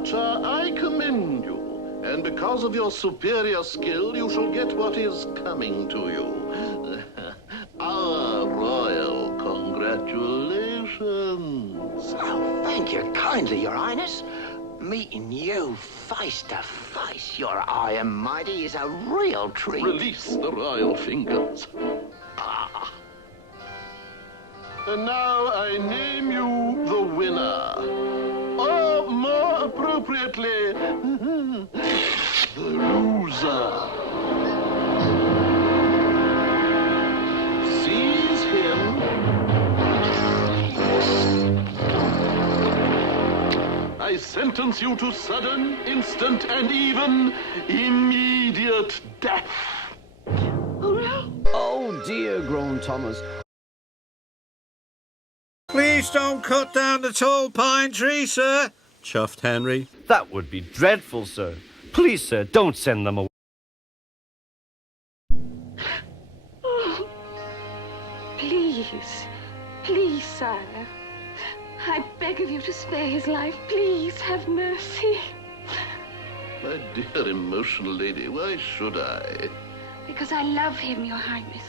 archer, I commend you. And because of your superior skill, you shall get what is coming to you. Our royal congratulations. Oh, thank you kindly, Your Highness. Meeting you face to face, Your High and Mighty, is a real treat. Release the royal fingers. Ah. And now I name you the winner. Or more appropriately, the loser. Seize him. I sentence you to sudden, instant, and even immediate death. Oh, no. Oh, dear, groaned Thomas. Please don't cut down the tall pine tree, sir, chuffed Henry. That would be dreadful, sir. Please, sir, don't send them away. Oh. Please, please, sire. I beg of you to spare his life. Please have mercy. My dear emotional lady, why should I? Because I love him, Your Highness.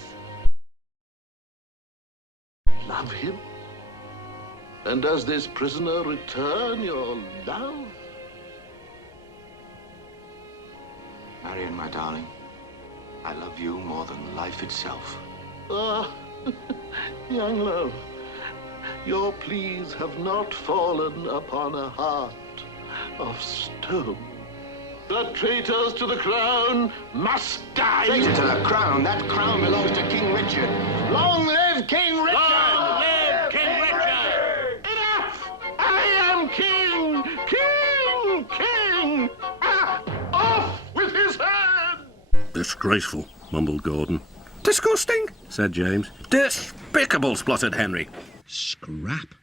Love him? And does this prisoner return your love? Marion, my darling, I love you more than life itself. Ah, young love, your pleas have not fallen upon a heart of stone. The traitors to the crown must die. Traitor to the crown? That crown belongs to King Richard. Long live King Richard! Long live King Richard! Enough! I am king! King! King! Ah, off with his head! Disgraceful, mumbled Gordon. Disgusting, said James. Despicable, spluttered Henry. Scrap,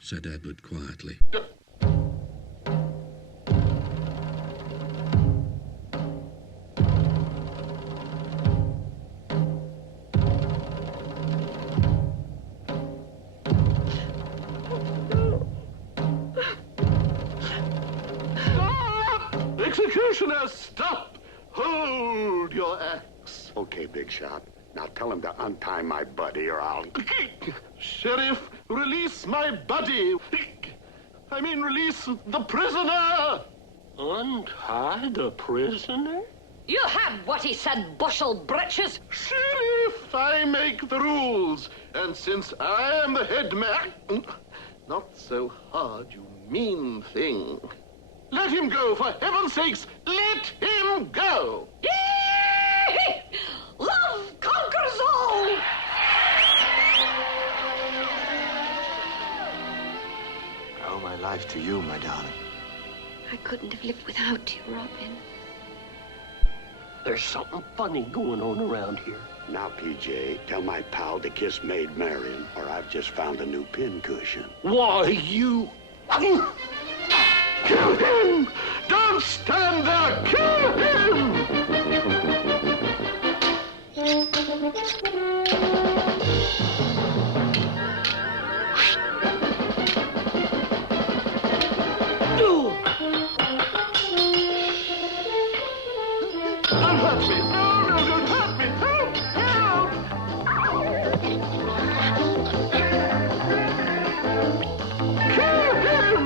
said Edward quietly. Executioner, stop! Hold your axe. Okay, Big Shot. Now tell him to untie my buddy or I'll... Sheriff, release my buddy. I mean, release the prisoner. Untie the prisoner? You have what he said, bushel breeches. Sheriff, I make the rules. And since I am the head man... Not so hard, you mean thing. Let him go, for heaven's sakes, let him go! Love conquers all! I owe my life to you, my darling. I couldn't have lived without you, Robin. There's something funny going on around here. Now, PJ, tell my pal to kiss Maid Marian, or I've just found a new pincushion. Why, you... Kill him! Don't stand there! Kill him! Don't hurt me! No, don't hurt me! Help! Help! Kill him!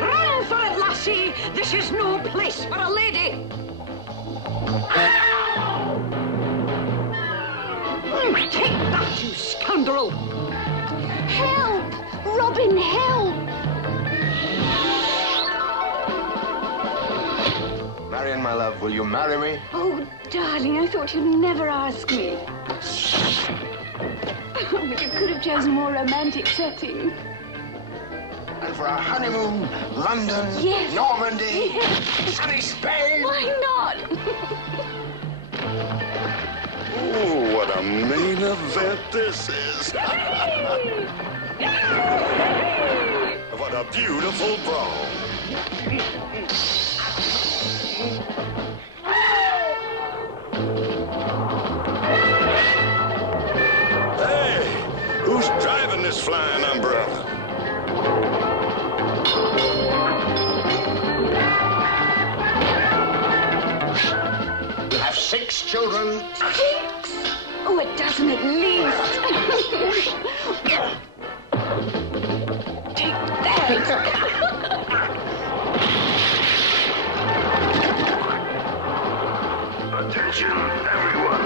Run for it, lassie! This is no place for a lady! Take that, you scoundrel! Help! Robin, help! Marion, my love, will you marry me? Oh, darling, I thought you'd never ask me. Oh, but you could have chosen a more romantic setting. And for our honeymoon, London, Yes. Normandy, Yes. sunny Spain. Why not? Oh, what a main event this is. What a beautiful brawl. Hey, who's driving this flying umbrella? Take that! Attention, everyone.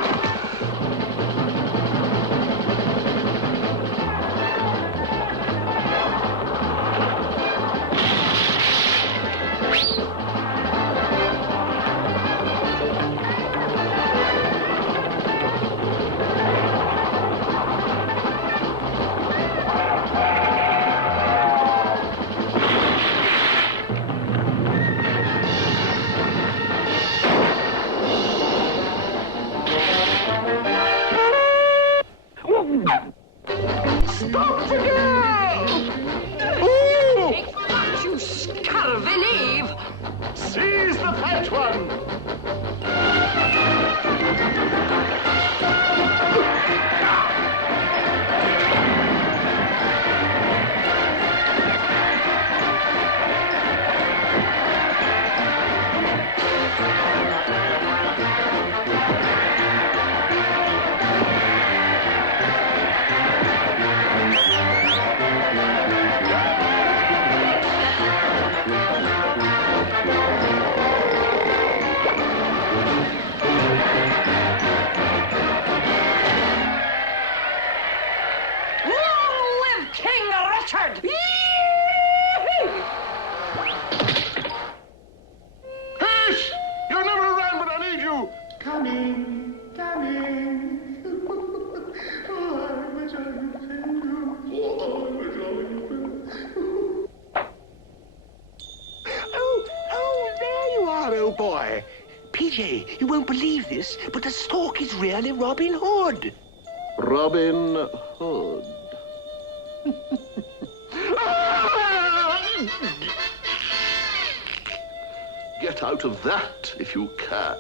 Stop the girl! Take that, you scurvy knave! Seize the fat one! Long live King Richard! Hush! You'll never run when I need you! Oh, there you are, old boy. PJ, you won't believe this, but the stork is really Robin Hood. Robin Hood. Get out of that if you can.